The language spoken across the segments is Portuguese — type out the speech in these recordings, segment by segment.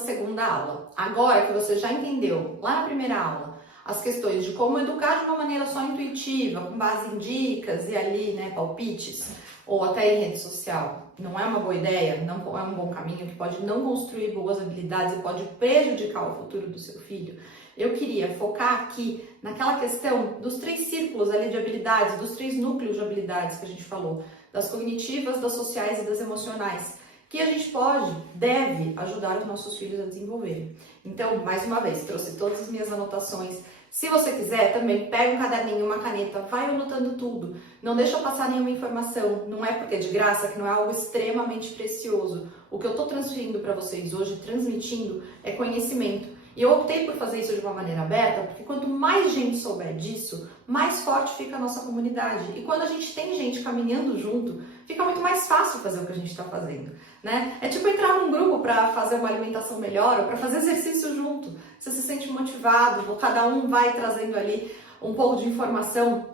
segunda aula. Agora que você já entendeu lá na primeira aula as questões de como educar de uma maneira só intuitiva, com base em dicas e ali, né, palpites, ou até em rede social, não é uma boa ideia, não é um bom caminho, que pode não construir boas habilidades e pode prejudicar o futuro do seu filho. Eu queria focar aqui naquela questão dos 3 círculos ali de habilidades, dos 3 núcleos de habilidades que a gente falou, das cognitivas, das sociais e das emocionais, que a gente pode, deve ajudar os nossos filhos a desenvolverem. Então, mais uma vez, trouxe todas as minhas anotações. Se você quiser, também pega um caderninho, uma caneta, vai anotando tudo. Não deixa passar nenhuma informação. Não é porque é de graça, que não é algo extremamente precioso. O que eu estou transferindo para vocês hoje, transmitindo, é conhecimento. E eu optei por fazer isso de uma maneira aberta, porque quanto mais gente souber disso, mais forte fica a nossa comunidade. E quando a gente tem gente caminhando junto, fica muito mais fácil fazer o que a gente está fazendo, né? É tipo entrar num grupo para fazer uma alimentação melhor ou para fazer exercício junto. Você se sente motivado, cada um vai trazendo ali um pouco de informação.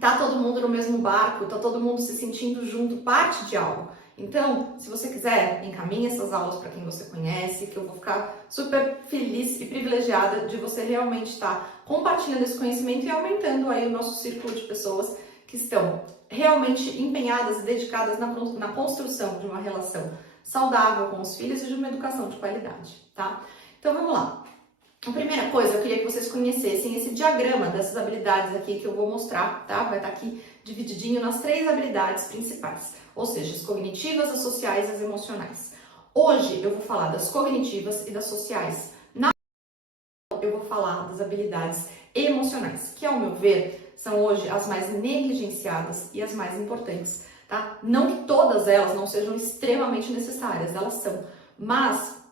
Tá todo mundo no mesmo barco, tá todo mundo se sentindo junto, parte de algo. Então, se você quiser, encaminhe essas aulas para quem você conhece, que eu vou ficar super feliz e privilegiada de você realmente estar compartilhando esse conhecimento e aumentando aí o nosso círculo de pessoas que estão realmente empenhadas e dedicadas na construção de uma relação saudável com os filhos e de uma educação de qualidade, tá? Então, vamos lá. A primeira coisa, eu queria que vocês conhecessem esse diagrama dessas habilidades aqui que eu vou mostrar, tá? Vai estar aqui divididinho nas 3 habilidades principais, ou seja, as cognitivas, as sociais e as emocionais. Hoje eu vou falar das cognitivas e das sociais. Eu vou falar das habilidades emocionais, que ao meu ver são hoje as mais negligenciadas e as mais importantes, tá? Não que todas elas não sejam extremamente necessárias, elas são, mas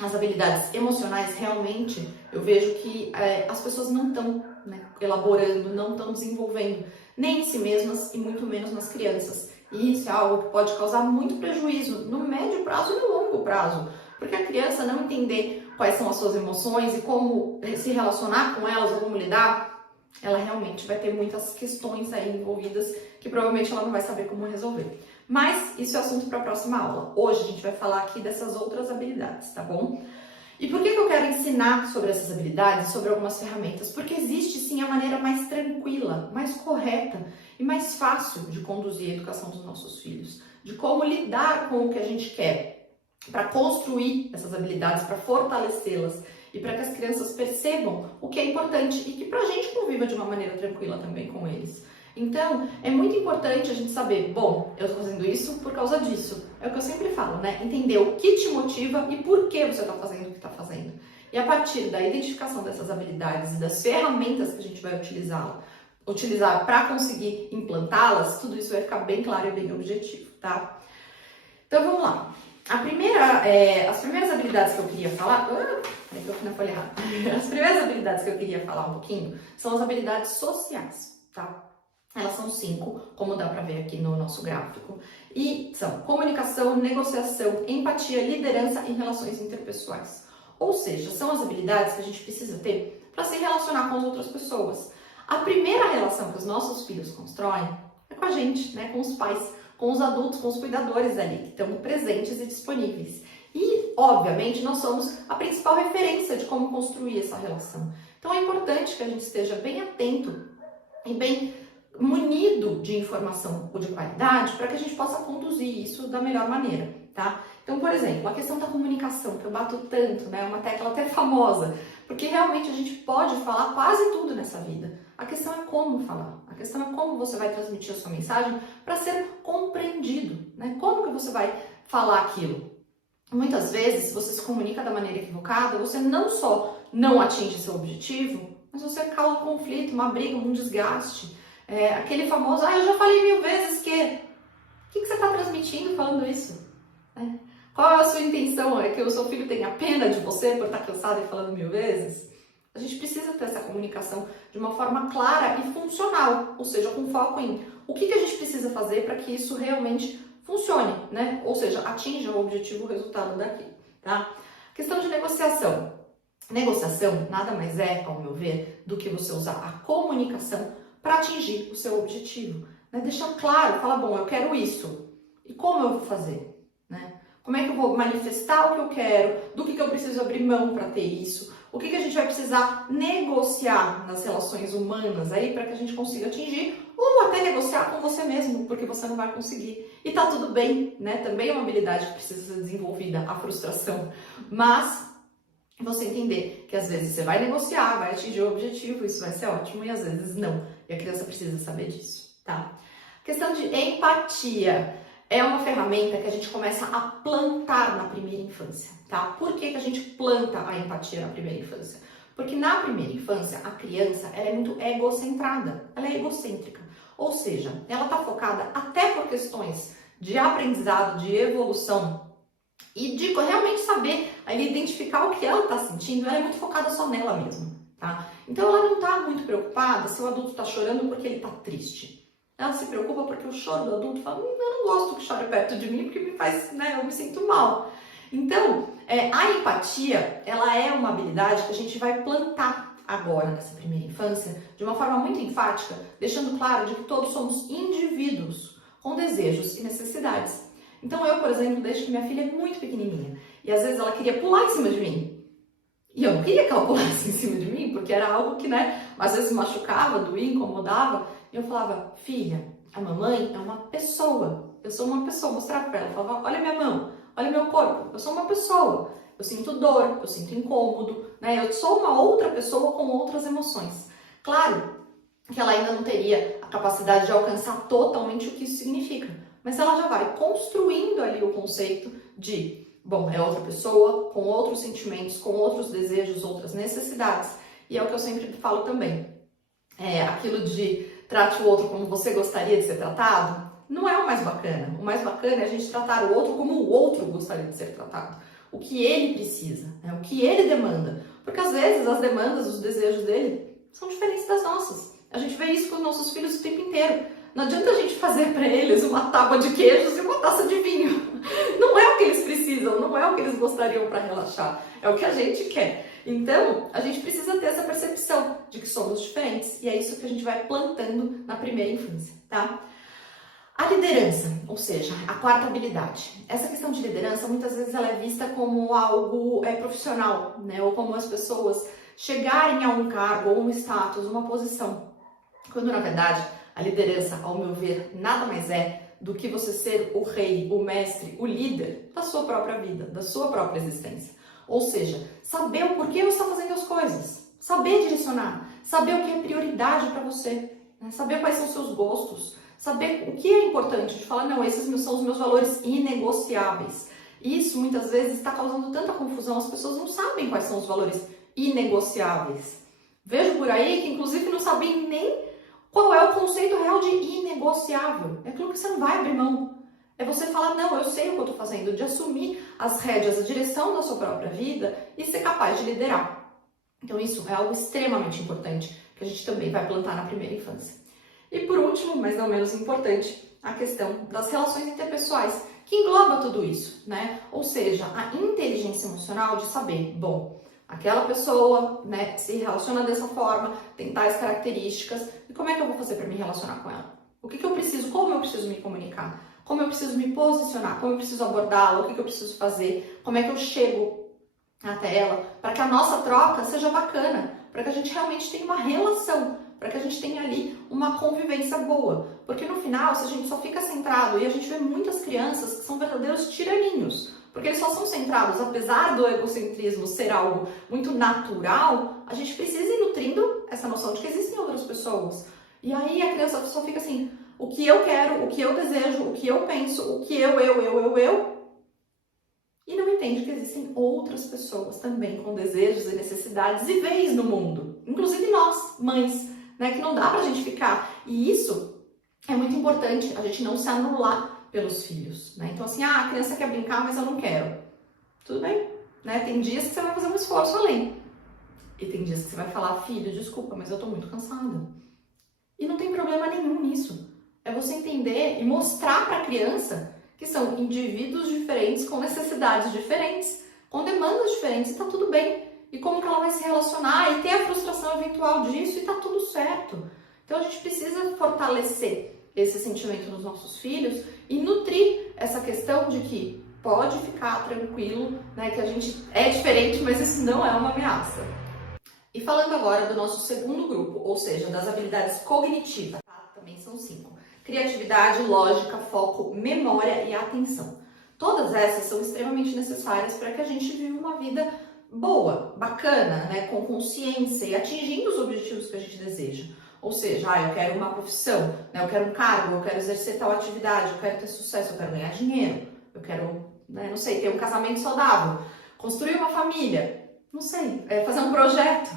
as habilidades emocionais, realmente, eu vejo que as pessoas não estão, né, elaborando, não estão desenvolvendo, nem em si mesmas e muito menos nas crianças. E isso é algo que pode causar muito prejuízo no médio prazo e no longo prazo, porque a criança não entender quais são as suas emoções e como se relacionar com elas ou como lidar, ela realmente vai ter muitas questões aí envolvidas que provavelmente ela não vai saber como resolver. Mas isso é assunto para a próxima aula. Hoje a gente vai falar aqui dessas outras habilidades, tá bom? E por que eu quero ensinar sobre essas habilidades, sobre algumas ferramentas? Porque existe sim a maneira mais tranquila, mais correta e mais fácil de conduzir a educação dos nossos filhos, de como lidar com o que a gente quer, para construir essas habilidades, para fortalecê-las e para que as crianças percebam o que é importante e que para a gente conviva de uma maneira tranquila também com eles. Então, é muito importante a gente saber, bom, eu estou fazendo isso por causa disso. É o que eu sempre falo, né? Entender o que te motiva e por que você está fazendo o que está fazendo. E a partir da identificação dessas habilidades e das ferramentas que a gente vai utilizar para conseguir implantá-las, tudo isso vai ficar bem claro e bem objetivo, tá? Então, vamos lá. As primeiras habilidades que eu queria falar... é que eu fui na folha errada. As primeiras habilidades que eu queria falar um pouquinho são as habilidades sociais, tá? Elas são 5, como dá para ver aqui no nosso gráfico, e são comunicação, negociação, empatia, liderança e relações interpessoais. Ou seja, são as habilidades que a gente precisa ter para se relacionar com as outras pessoas. A primeira relação que os nossos filhos constroem é com a gente, né? Com os pais, com os adultos, com os cuidadores ali, que estão presentes e disponíveis. E, obviamente, nós somos a principal referência de como construir essa relação. Então, é importante que a gente esteja bem atento e bem munido de informação ou de qualidade para que a gente possa conduzir isso da melhor maneira, tá? Então, por exemplo, a questão da comunicação, que eu bato tanto, né? É uma tecla até famosa, porque realmente a gente pode falar quase tudo nessa vida. A questão é como falar, a questão é como você vai transmitir a sua mensagem para ser compreendido, né? Como que você vai falar aquilo? Muitas vezes, se você se comunica da maneira equivocada, você não só não atinge seu objetivo, mas você causa um conflito, uma briga, um desgaste. Aquele famoso, eu já falei 1000 vezes que... O que você está transmitindo falando isso? Qual é a sua intenção? É que o seu filho tenha pena de você por estar cansado e falando 1000 vezes? A gente precisa ter essa comunicação de uma forma clara e funcional, ou seja, com foco em o que a gente precisa fazer para que isso realmente funcione, né? Ou seja, atinja o objetivo, o resultado daqui, tá? Questão de negociação. Negociação nada mais é, ao meu ver, do que você usar a comunicação para atingir o seu objetivo, né? Deixar claro, falar, bom, eu quero isso, e como eu vou fazer, né? Como é que eu vou manifestar o que eu quero? Do que eu preciso abrir mão para ter isso? O que a gente vai precisar negociar nas relações humanas aí para que a gente consiga atingir, ou até negociar com você mesmo, porque você não vai conseguir. E tá tudo bem, né? Também é uma habilidade que precisa ser desenvolvida, a frustração. Mas você entender que às vezes você vai negociar, vai atingir o objetivo, isso vai ser ótimo, e às vezes não. E a criança precisa saber disso, tá? Questão de empatia. É uma ferramenta que a gente começa a plantar na primeira infância, tá? Por que a gente planta a empatia na primeira infância? Porque na primeira infância, a criança ela é muito egocentrada, ela é egocêntrica. Ou seja, ela está focada até por questões de aprendizado, de evolução e de realmente saber ali, identificar o que ela está sentindo, ela é muito focada só nela mesma, tá? Então ela não está muito preocupada se o adulto está chorando porque ele está triste. Ela se preocupa porque o choro do adulto fala, eu não gosto que chore perto de mim porque me faz, né, eu me sinto mal. Então, a empatia, ela é uma habilidade que a gente vai plantar agora nessa primeira infância, de uma forma muito enfática, deixando claro de que todos somos indivíduos com desejos e necessidades. Então eu, por exemplo, desde que minha filha é muito pequenininha, e às vezes ela queria pular em cima de mim, e eu não queria que ela pulasse em cima de mim, porque era algo que, né, às vezes machucava, doía, incomodava. E eu falava, filha, a mamãe é uma pessoa. Eu sou uma pessoa. Mostrava pra ela, eu falava, olha minha mão, olha meu corpo. Eu sou uma pessoa. Eu sinto dor, eu sinto incômodo, né? Eu sou uma outra pessoa com outras emoções. Claro que ela ainda não teria a capacidade de alcançar totalmente o que isso significa. Mas ela já vai construindo ali o conceito de, bom, é outra pessoa, com outros sentimentos, com outros desejos, outras necessidades. E é o que eu sempre falo também. Aquilo de trate o outro como você gostaria de ser tratado, não é o mais bacana. O mais bacana é a gente tratar o outro como o outro gostaria de ser tratado. O que ele precisa, né? O que ele demanda. Porque às vezes as demandas, os desejos dele são diferentes das nossas. A gente vê isso com os nossos filhos o tempo inteiro. Não adianta a gente fazer para eles uma tábua de queijos e uma taça de vinho. Não é o que eles precisam, não é o que eles gostariam para relaxar. É o que a gente quer. Então, a gente precisa ter essa percepção de que somos diferentes e é isso que a gente vai plantando na primeira infância, tá? A liderança, ou seja, a quarta habilidade. Essa questão de liderança, muitas vezes ela é vista como algo profissional, né? Ou como as pessoas chegarem a um cargo, ou um status, uma posição. Quando, na verdade, a liderança, ao meu ver, nada mais é do que você ser o rei, o mestre, o líder da sua própria vida, da sua própria existência. Ou seja, saber o porquê você está fazendo as coisas, saber direcionar, saber o que é prioridade para você, né? Saber quais são os seus gostos, saber o que é importante, de falar, não, esses são os meus valores inegociáveis. Isso muitas vezes está causando tanta confusão, as pessoas não sabem quais são os valores inegociáveis. Vejo por aí que inclusive não sabem nem qual é o conceito real de inegociável. É aquilo que você não vai abrir mão. É você falar, não, eu sei o que eu estou fazendo, de assumir as rédeas, a direção da sua própria vida e ser capaz de liderar. Então isso é algo extremamente importante, que a gente também vai plantar na primeira infância. E por último, mas não menos importante, a questão das relações interpessoais, que engloba tudo isso, né? Ou seja, a inteligência emocional de saber, bom, aquela pessoa, né, se relaciona dessa forma, tem tais características, e como é que eu vou fazer para me relacionar com ela? O que eu preciso, como eu preciso me comunicar? Como eu preciso me posicionar, como eu preciso abordá-la, o que eu preciso fazer, como é que eu chego até ela, para que a nossa troca seja bacana, para que a gente realmente tenha uma relação, para que a gente tenha ali uma convivência boa. Porque no final, se a gente só fica centrado, e a gente vê muitas crianças que são verdadeiros tiraninhos, porque eles só são centrados, apesar do egocentrismo ser algo muito natural, a gente precisa ir nutrindo essa noção de que existem outras pessoas. E aí a criança só fica assim, o que eu quero, o que eu desejo, o que eu penso, o que eu, e não entende que existem outras pessoas também com desejos e necessidades e vez no mundo, inclusive nós, mães, né, que não dá pra gente ficar. E isso é muito importante, a gente não se anular pelos filhos, né? Então assim, a criança quer brincar, mas eu não quero. Tudo bem, né? Tem dias que você vai fazer um esforço além. E tem dias que você vai falar, filho, desculpa, mas eu tô muito cansada. E não tem problema nenhum nisso. É você entender e mostrar para a criança que são indivíduos diferentes, com necessidades diferentes, com demandas diferentes, e tá tudo bem. E como que ela vai se relacionar e ter a frustração eventual disso, e tá tudo certo. Então a gente precisa fortalecer esse sentimento nos nossos filhos e nutrir essa questão de que pode ficar tranquilo, né, que a gente é diferente, mas isso não é uma ameaça. E falando agora do nosso segundo grupo, ou seja, das habilidades cognitivas, tá? Também são 5. Criatividade, lógica, foco, memória e atenção. Todas essas são extremamente necessárias para que a gente viva uma vida boa, bacana, né, com consciência e atingindo os objetivos que a gente deseja. Ou seja, eu quero uma profissão, né, eu quero um cargo, eu quero exercer tal atividade, eu quero ter sucesso, eu quero ganhar dinheiro, eu quero, né, não sei, ter um casamento saudável, construir uma família, não sei, fazer um projeto,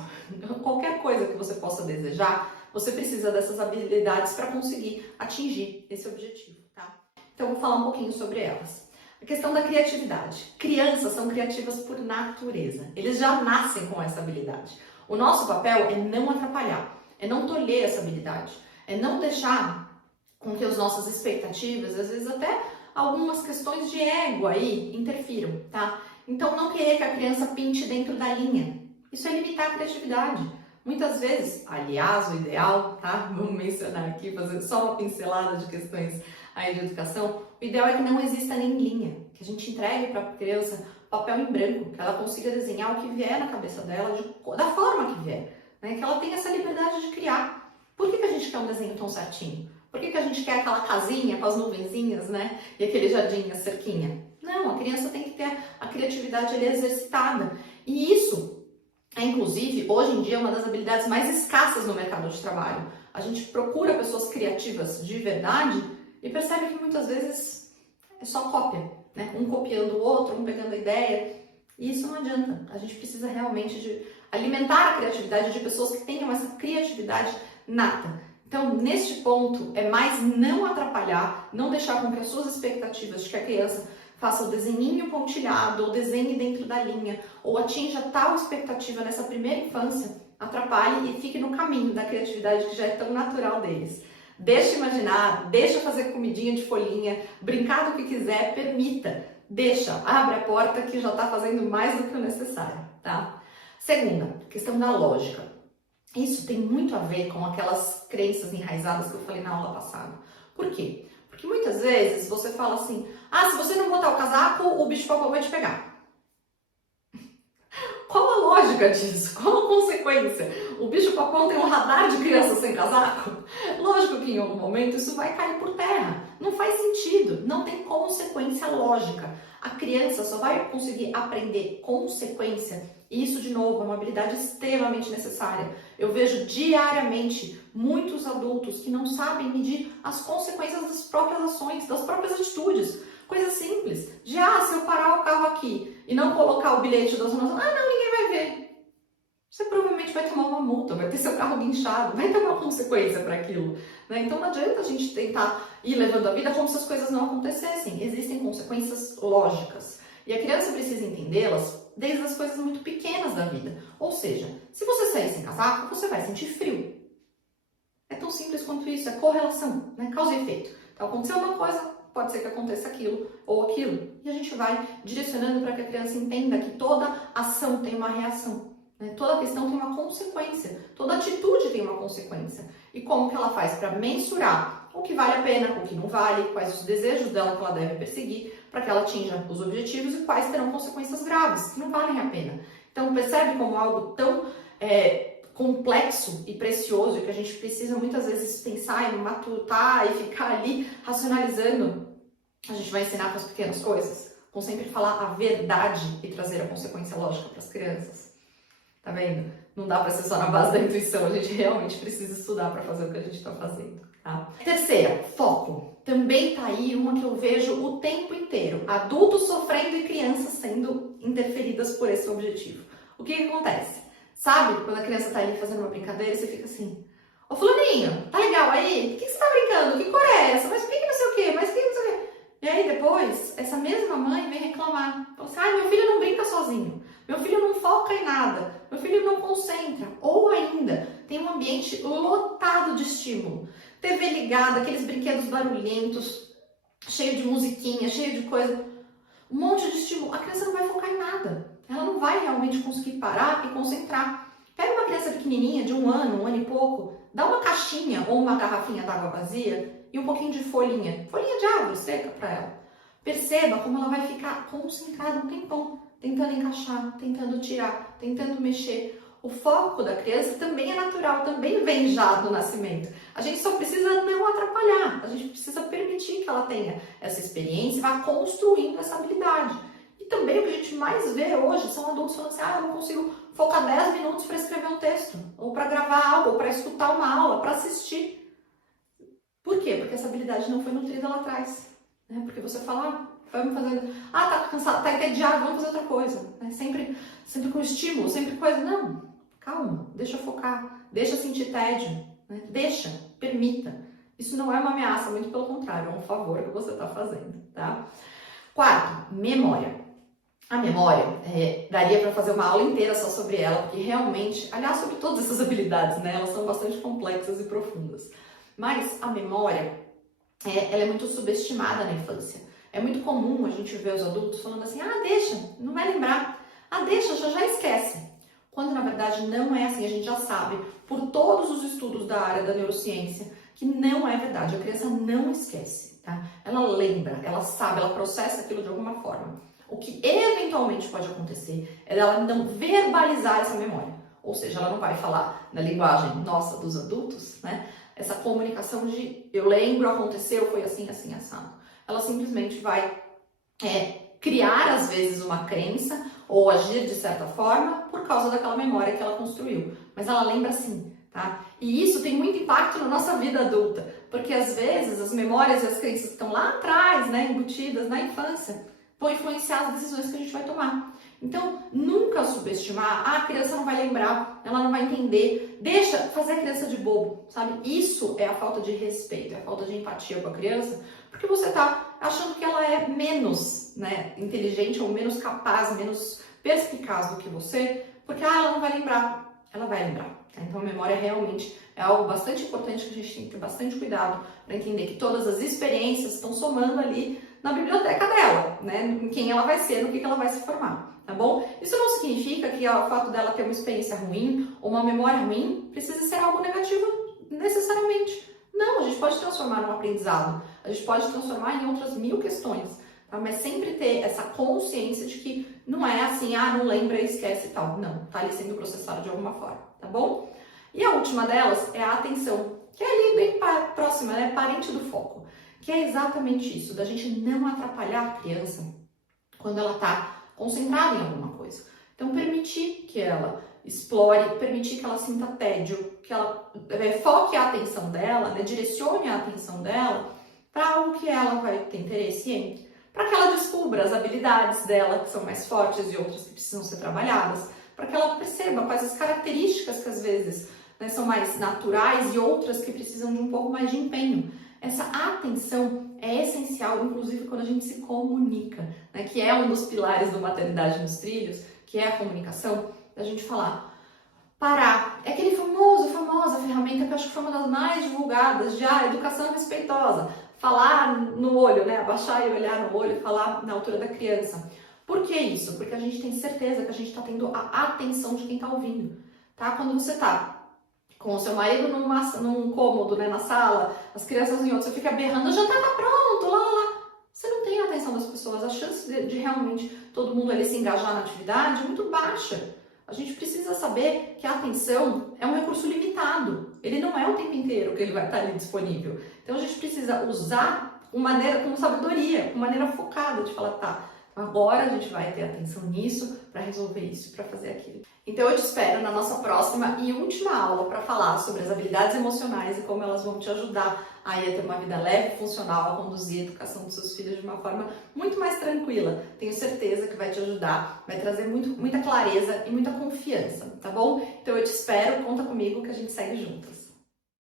qualquer coisa que você possa desejar, você precisa dessas habilidades para conseguir atingir esse objetivo, tá? Então, eu vou falar um pouquinho sobre elas. A questão da criatividade. Crianças são criativas por natureza. Eles já nascem com essa habilidade. O nosso papel é não atrapalhar, é não tolher essa habilidade, é não deixar com que as nossas expectativas, às vezes até algumas questões de ego aí interfiram, tá? Então, não querer que a criança pinte dentro da linha. Isso é limitar a criatividade. Muitas vezes, aliás, o ideal, tá? Vamos mencionar aqui, fazer só uma pincelada de questões aí de educação. O ideal é que não exista nem linha, que a gente entregue para a criança papel em branco, que ela consiga desenhar o que vier na cabeça dela, da forma que vier, né? Que ela tenha essa liberdade de criar. Por que a gente quer um desenho tão certinho? Por que a gente quer aquela casinha com as nuvenzinhas, né? E aquele jardim, a cerquinha? Não, a criança tem que ter a criatividade ali exercitada. E isso é, inclusive, hoje em dia, uma das habilidades mais escassas no mercado de trabalho. A gente procura pessoas criativas de verdade e percebe que muitas vezes é só cópia, né? Um copiando o outro, um pegando a ideia. E isso não adianta. A gente precisa realmente de alimentar a criatividade de pessoas que tenham essa criatividade nata. Então, neste ponto, é mais não atrapalhar, não deixar com que as suas expectativas de que a criança faça o desenhinho pontilhado, ou desenhe dentro da linha, ou atinja tal expectativa nessa primeira infância, atrapalhe e fique no caminho da criatividade que já é tão natural deles. Deixa imaginar, deixa fazer comidinha de folhinha, brincar do que quiser, permita, deixa, abre a porta que já está fazendo mais do que o necessário, tá? Segunda, questão da lógica. Isso tem muito a ver com aquelas crenças enraizadas que eu falei na aula passada. Por quê? Porque muitas vezes você fala assim, se você não botar o casaco, o bicho-papão vai te pegar. Qual a lógica disso? Qual a consequência? O bicho-papão tem um radar de criança sem casaco? Lógico que em algum momento isso vai cair por terra. Não faz sentido, não tem consequência lógica. A criança só vai conseguir aprender consequência, e isso, de novo, é uma habilidade extremamente necessária. Eu vejo diariamente muitos adultos que não sabem medir as consequências das próprias ações, das próprias atitudes. Coisa simples, de se eu parar o carro aqui e não colocar o bilhete da zona, não, ninguém vai ver. Você provavelmente vai tomar uma multa, vai ter seu carro guinchado, vai ter uma consequência para aquilo, né? Então não adianta a gente tentar ir levando a vida como se as coisas não acontecessem. Existem consequências lógicas e a criança precisa entendê-las desde as coisas muito pequenas da vida. Ou seja, se você sair sem casaco, você vai sentir frio. É tão simples quanto isso, é correlação, né? Causa e efeito. Então aconteceu uma coisa, pode ser que aconteça aquilo ou aquilo. E a gente vai direcionando para que a criança entenda que toda ação tem uma reação. Toda questão tem uma consequência, toda atitude tem uma consequência. E como que ela faz para mensurar o que vale a pena, o que não vale, quais os desejos dela que ela deve perseguir, para que ela atinja os objetivos e quais terão consequências graves, que não valem a pena. Então percebe como algo tão complexo e precioso e que a gente precisa muitas vezes pensar e matutar e ficar ali racionalizando. A gente vai ensinar com as pequenas coisas, com sempre falar a verdade e trazer a consequência lógica para as crianças. Tá vendo? Não dá para ser só na base da intuição, a gente realmente precisa estudar para fazer o que a gente está fazendo, tá? Terceira, foco. Também tá aí uma que eu vejo o tempo inteiro, adultos sofrendo e crianças sendo interferidas por esse objetivo. O que acontece? Sabe, quando a criança tá ali fazendo uma brincadeira, você fica assim, ô fulaninho, tá legal aí? O que você tá brincando? Que cor é essa? Mas por que não sei o quê? Mas por que não sei o quê? E aí depois, essa mesma mãe vem reclamar. Fala assim, meu filho não brinca sozinho. Meu filho não foca em nada. Meu filho não concentra. Ou ainda, tem um ambiente lotado de estímulo. TV ligada, aqueles brinquedos barulhentos, cheio de musiquinha, cheio de coisa. Um monte de estímulo. A criança não vai focar em nada. Ela não vai realmente conseguir parar e concentrar. Pega uma criança pequenininha, de 1 ano e pouco, dá uma caixinha ou uma garrafinha d'água vazia e um pouquinho de folhinha de árvore seca para ela. Perceba como ela vai ficar concentrada um tempão, tentando encaixar, tentando tirar, tentando mexer. O foco da criança também é natural, também vem já do nascimento. A gente só precisa não atrapalhar, a gente precisa permitir que ela tenha essa experiência e vá construindo essa habilidade. E também o que a gente mais vê hoje são adultos falando assim, eu não consigo focar 10 minutos para escrever um texto, ou para gravar algo, ou para escutar uma aula, para assistir. Por quê? Porque essa habilidade não foi nutrida lá atrás. Né? Porque você fala, vamos fazendo, tá cansado, tá entediado, vamos fazer outra coisa. Né? Sempre com estímulo, sempre coisa. Não, calma, deixa focar, deixa sentir tédio, né? Deixa, permita. Isso não é uma ameaça, muito pelo contrário, é um favor que você está fazendo, tá? Quarto, memória. A memória, daria para fazer uma aula inteira só sobre ela, porque realmente, aliás, sobre todas essas habilidades, né? Elas são bastante complexas e profundas. Mas a memória, ela é muito subestimada na infância. É muito comum a gente ver os adultos falando assim, deixa, não vai lembrar. Deixa, já esquece. Quando na verdade não é assim, a gente já sabe, por todos os estudos da área da neurociência, que não é verdade. A criança não esquece, tá? Ela lembra, ela sabe, ela processa aquilo de alguma forma. O que eventualmente pode acontecer é ela não verbalizar essa memória. Ou seja, ela não vai falar na linguagem nossa dos adultos, né? Essa comunicação de eu lembro, aconteceu, foi assim, assim, assado. Ela simplesmente vai criar, às vezes, uma crença ou agir de certa forma por causa daquela memória que ela construiu. Mas ela lembra sim, tá? E isso tem muito impacto na nossa vida adulta, porque às vezes as memórias e as crenças que estão lá atrás, né, embutidas na infância, vão influenciar as decisões que a gente vai tomar. Então, nunca subestimar, a criança não vai lembrar, ela não vai entender, deixa fazer a criança de bobo, sabe? Isso é a falta de respeito, é a falta de empatia com a criança, porque você está achando que ela é menos, né, inteligente ou menos capaz, menos perspicaz do que você, porque ela não vai lembrar, ela vai lembrar. Tá? Então, a memória realmente é algo bastante importante que a gente tem que ter bastante cuidado para entender que todas as experiências estão somando ali na biblioteca dela, né? Em quem ela vai ser, no que ela vai se formar, tá bom? Isso não significa que o fato dela ter uma experiência ruim ou uma memória ruim precisa ser algo negativo necessariamente. Não, a gente pode transformar num aprendizado, a gente pode transformar em outras 1000 questões, tá? Mas sempre ter essa consciência de que não é assim, não lembra, esquece e tal. Não, tá ali sendo processado de alguma forma, tá bom? E a última delas é a atenção, que é ali bem próxima, né? Parente do foco. Que é exatamente isso, da gente não atrapalhar a criança quando ela está concentrada em alguma coisa. Então, permitir que ela explore, permitir que ela sinta tédio, que ela foque a atenção dela, né, direcione a atenção dela para algo que ela vai ter interesse em, para que ela descubra as habilidades dela, que são mais fortes e outras que precisam ser trabalhadas, para que ela perceba quais as características que às vezes, né, são mais naturais e outras que precisam de um pouco mais de empenho. Essa atenção é essencial, inclusive quando a gente se comunica, né? Que é um dos pilares do Maternidade nos Trilhos, que é a comunicação, da gente falar, parar. É aquele famosa ferramenta que eu acho que foi uma das mais divulgadas já, educação respeitosa. Falar no olho, né? Abaixar e olhar no olho, falar na altura da criança. Por que isso? Porque a gente tem certeza que a gente está tendo a atenção de quem está ouvindo, tá? Quando você está com o seu marido num cômodo, né, na sala, as crianças em outro, você fica berrando, o jantar tá pronto, lá. Você não tem a atenção das pessoas, a chance de realmente todo mundo ali se engajar na atividade é muito baixa. A gente precisa saber que a atenção é um recurso limitado, ele não é o tempo inteiro que ele vai estar ali disponível. Então a gente precisa usar com sabedoria, com maneira focada de falar, tá, agora a gente vai ter atenção nisso para resolver isso, para fazer aquilo. Então eu te espero na nossa próxima e última aula para falar sobre as habilidades emocionais e como elas vão te ajudar a ter uma vida leve, funcional, a conduzir a educação dos seus filhos de uma forma muito mais tranquila. Tenho certeza que vai te ajudar, vai trazer muita clareza e muita confiança, tá bom? Então eu te espero, conta comigo que a gente segue juntas.